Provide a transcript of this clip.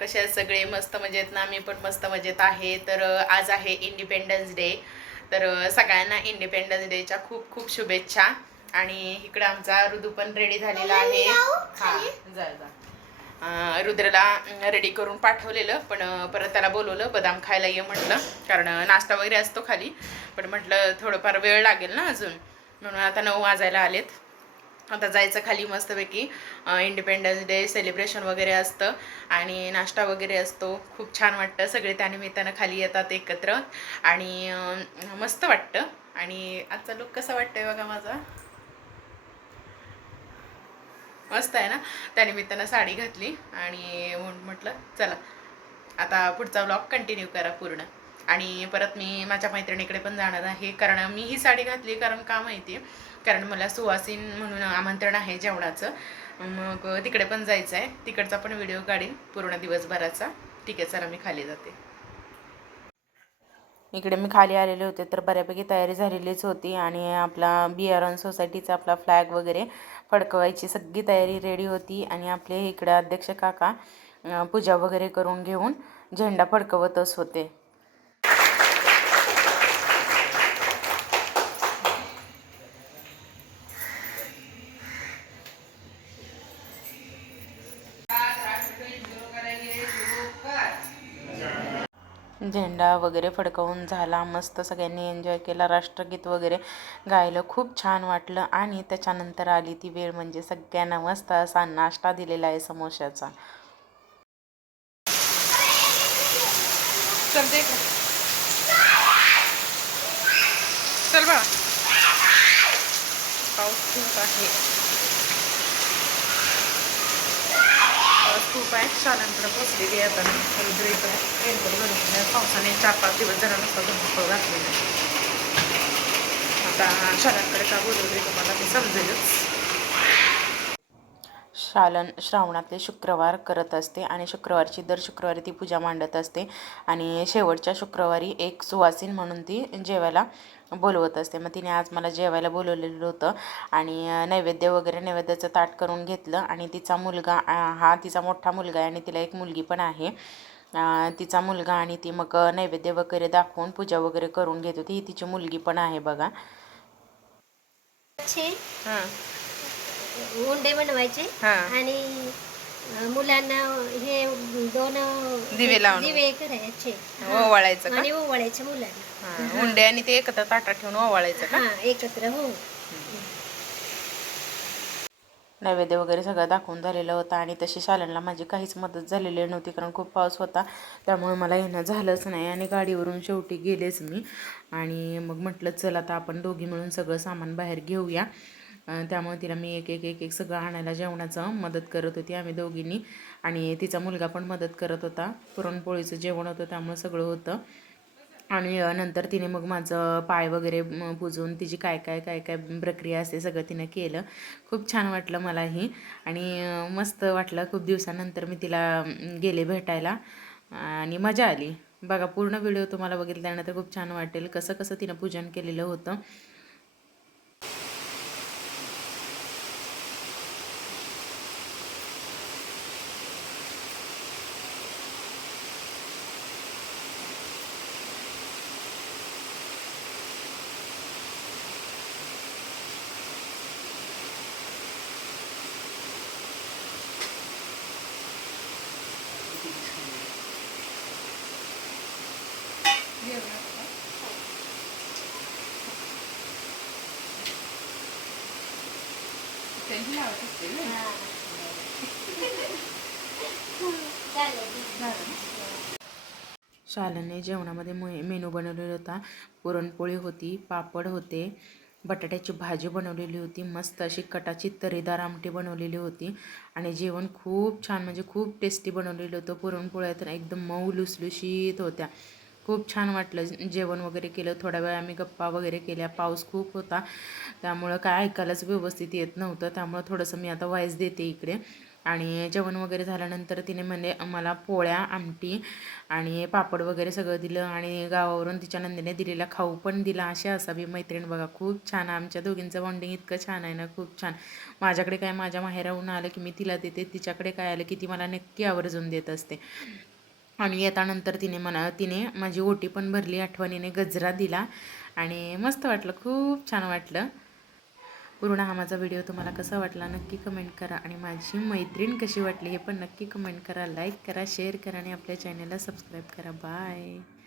कसे आहेत सगळे? मस्त मजेत ना? मी पण मस्त मजेत आहे. तर आज आहे इंडिपेंडन्स डे. तर सगळ्यांना इंडिपेंडन्स डेच्या खूप खूप शुभेच्छा. आणि इकडे आमचा ऋतू पण रेडी झालेला आहे. हां, जा जा. रुद्रला रेडी करून पाठवलेलं, पण परत त्याला बोलवलं बदाम खायला ये म्हटलं, कारण नाश्ता वगैरे असतो खाली. पण म्हटलं थोडंफार वेळ लागेल ना अजून, म्हणून आता 9 वाजायला आलेत. आता जायचं खाली मस्तपैकी. इंडिपेंडन्स डे सेलिब्रेशन वगैरे असतं आणि नाश्ता वगैरे असतो. खूप छान वाटतं. सगळे त्यानिमित्तानं खाली येतात एकत्र आणि मस्त वाटतं. आणि आजचा लुक कसा वाटतंय बघा माझा, मस्त आहे ना? त्यानिमित्तानं साडी घातली आणि म्हटलं चला आता पुढचा व्लॉग कंटिन्यू करा पूर्ण. आणि परत मी माझ्या मैत्रिणीकडे पण जाणार आहे, कारण मी ही साडी घातली कारण का माहिती आहे, कारण मला सुवासीन म्हणून आमंत्रण आहे जेवणाचं. मग तिकडे पण जायचं आहे. तिकडचा पण व्हिडिओ काढीन पूर्ण दिवसभराचा. ठीक आहे, चला मी खाली जाते. इकडे मी खाली आलेले होते तर बऱ्यापैकी तयारी झालेलीच होती आणि आपला BRN सोसायटीचा आपला फ्लॅग वगैरे फडकवायची सगळी तयारी रेडी होती. आणि आपले इकडे अध्यक्ष काका पूजा वगैरे करून घेऊन झेंडा फडकवतच होते. झेंडा वगैरे फडकवून झाला, मस्त सगळ्यांनी एन्जॉय केला, राष्ट्रगीत वगैरे गायलं, खूप छान वाटलं. आणि त्याच्यानंतर आली ती वेळ म्हणजे सगळ्यांना मस्त असा नाश्ता दिलेला आहे समोश्याचा. चल दे चल बा, पाऊस खूप आहे, खूप आहे. शाळांकडे पोचलेली आहे आता मी. रुद्र इकडे रेनकोट घालून पावसाने 4-5 दिवस जरा नुसता धुमकळ घातलेला आहे. आता शाळांकडे का बोलवले तुम्हाला ते समजेलच. शालन श्रावणातले शुक्रवार करत असते आणि दर शुक्रवारी ती पूजा मांडत असते. आणि शेवटच्या शुक्रवारी एक सुवासीन म्हणून ती जेवायला बोलवत असते. मग तिने आज मला जेवायला बोलवलेलं होतं आणि नैवेद्याचं ताट करून घेतलं. आणि तिचा मुलगा, हा तिचा मोठा मुलगा आहे आणि तिला एक मुलगी पण आहे. तिचा मुलगा आणि ती मग नैवेद्य वगैरे दाखवून पूजा वगैरे करून घेत होती. ही तिची मुलगी पण आहे बघा. हां, उंडे बनवायचे आणि मुलांना हे 2 दिवे लावून दिवे करायचे ओवाळायचं का? आणि ओवाळायचे मुलांना. उंडे आणि ते एकत्र ताटात ठेवून ओवाळायचं का? एकत्र हो. नैवेद्य वगैरे सगळं दाखवून झालेलं होतं. आणि तशी शालनला माझी काहीच मदत झालेली नव्हती, कारण खूप पाऊस होता, त्यामुळे मला येणं झालंच नाही. आणि गाडीवरून शेवटी गेलेच मी. आणि मग म्हटलं चल आता आपण दोघी मिळून सगळं सामान बाहेर घेऊया. त्यामुळे तिला मी एक एक एक एक सगळं आणायला जेवणाचं मदत करत होती, आम्ही दोघींनी. आणि तिचा मुलगा पण मदत करत होता. पुरणपोळीचं जेवण होतं त्यामुळे सगळं होतं. आणि नंतर तिने मग माझं पाय वगैरे पुजून तिची काय काय काय काय प्रक्रिया असते सगळं तिनं केलं. खूप छान वाटलं मलाही. आणि मस्त वाटलं. खूप दिवसानंतर मी तिला गेले भेटायला आणि मजा आली. बघा पूर्ण व्हिडिओ तुम्हाला बघितल्यानंतर खूप छान वाटेल कसं कसं तिनं पूजन केलेलं होतं. शालनने जेवणामध्ये मेनू बनवलेला होता. पुरणपोळी होती, पापड होते, बटाट्याची भाजी बनवलेली होती, मस्त अशी कटाची तर्रीदार आमटी बनवलेली होती. आणि जेवण खूप छान म्हणजे खूप टेस्टी बनवलेलं होतं. पुरणपोळ्या तर एकदम मऊ लुसलुशीत होत्या. खूप छान वाटलं. जेवण वगैरे केलं, थोडा वेळ आम्ही गप्पा वगैरे केल्या. पाऊस खूप होता त्यामुळं काय ऐकायलाच व्यवस्थित येत नव्हतं, त्यामुळं थोडंसं मी आता व्हॉईस देते इकडे. आणि जेवण वगैरे झाल्यानंतर तिने मला पोळ्या, आमटी आणि पापड वगैरे सगळं दिलं आणि गावावरून तिच्या नंदीने दिलेला खाऊ पण दिला. अशी असावी मैत्रीण बघा, खूप छान. आमच्या दोघींचं बॉन्डिंग इतकं छान आहे ना, खूप छान. माझ्याकडे काय माझ्या माहेराहून आलं की मी तिला देते, तिच्याकडे काय आलं की ती मला नक्की आवर्जून देत असते. आणि येतानंतर तिने माझी ओटी पण भरली, आठवणीने गजरा दिला आणि मस्त वाटलं, खूप छान वाटलं. पूर्ण हा माझा व्हिडिओ तुम्हाला कसा वाटला नक्की कमेंट करा आणि माझी मैत्रीण कशी वाटली हे पण नक्की कमेंट करा, लाईक करा, शेअर करा आणि आपल्या चॅनलला सबस्क्राईब करा. बाय.